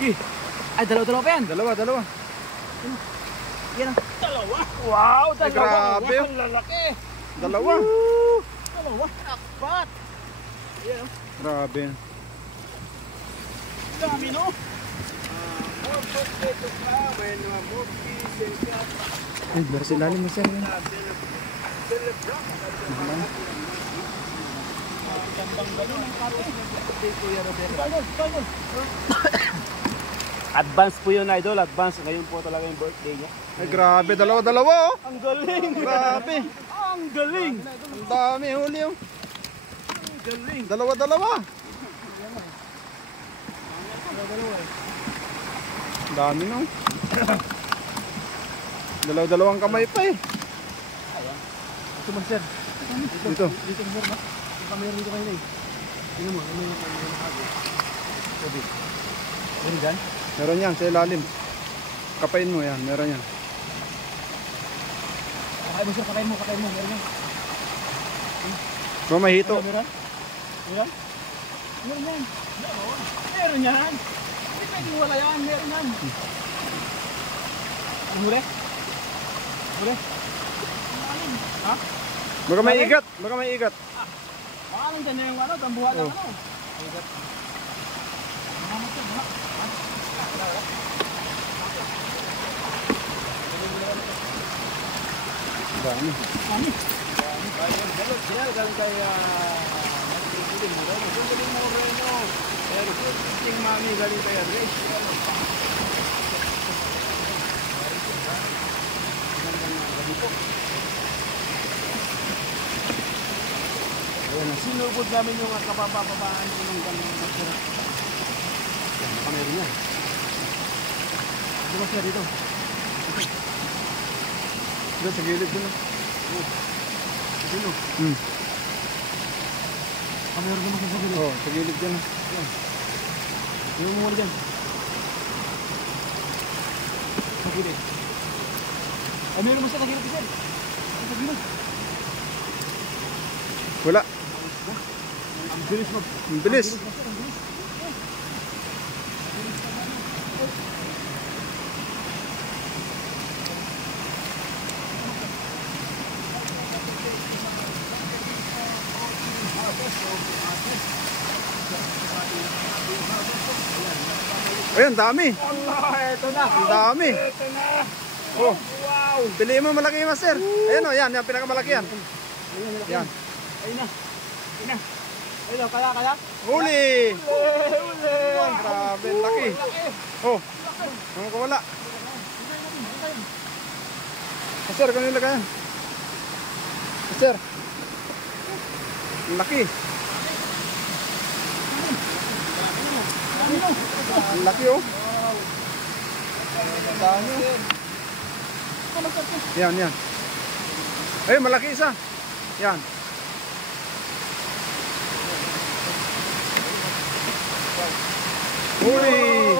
Sige. Ay, dalawa pa yan. Dalawa. Yan ang dalawa. Wow, dalawa. Grabe. Ang lalaki. Dalawa. Dalawa. Apat. Yan. Grabe. Dami, no? Ay, meron sila lalim mo sir. Advance po yun, idol. Advance. Ngayon po talaga yung birthday niya. Ay, grabe. Dalawa oh. Ang galing. Grabe. Ang galing. Ang dami huli oh. Ang galing. Dalawa. Ang dami no. Dalawang kamay pa eh. Ito man, sir. Dito. Dito, sir, no? Yung camera dito kayo na eh. Tingnan mo, ano yung nakago. Sabi. Meron dyan? Meron yan sa ilalim. Kapain mo yan. Meron yan. Kakain mo, sir. Kakain mo. Meron yan. May hito. Meron? Meron yan. Meron yan. Hindi pwede wala yan. Meron yan. Mure? Ha? Baka may igat. Baka lang dyan yung ano, tambuhan ng ano. Igat. Dami. Galing kay Moreno. Pero king mami galing kay Andres. Sinugod namin yung kapapapabaan ng ganang masira. Yan, baka meron yan. Diba siya dito? Doon sa gilid doon. Dito. Baka meron naman sa gilid. Oh, sa gilid dyan. Yung muna dyan. Sa gilid. Ay, meron naman siya sa gilid. Sa gilid. Wala. Ang bilis mo. Ang bilis. Ayun, dami. Allah, eto na. Ang dami. Eto na. Oh, Wow. piliin mo malaki yung master. Ayun oh, yan, yung pinakamalaki yan. Yan. Ayun na. Ayun na, kaya. Huli! Uli. Grabe, laki. Oh, ano ko wala? Master, kanina ka yan. Master. Ang laki. Ang laki oh. Yan. Ayun, malaki isa. Yan. Huli!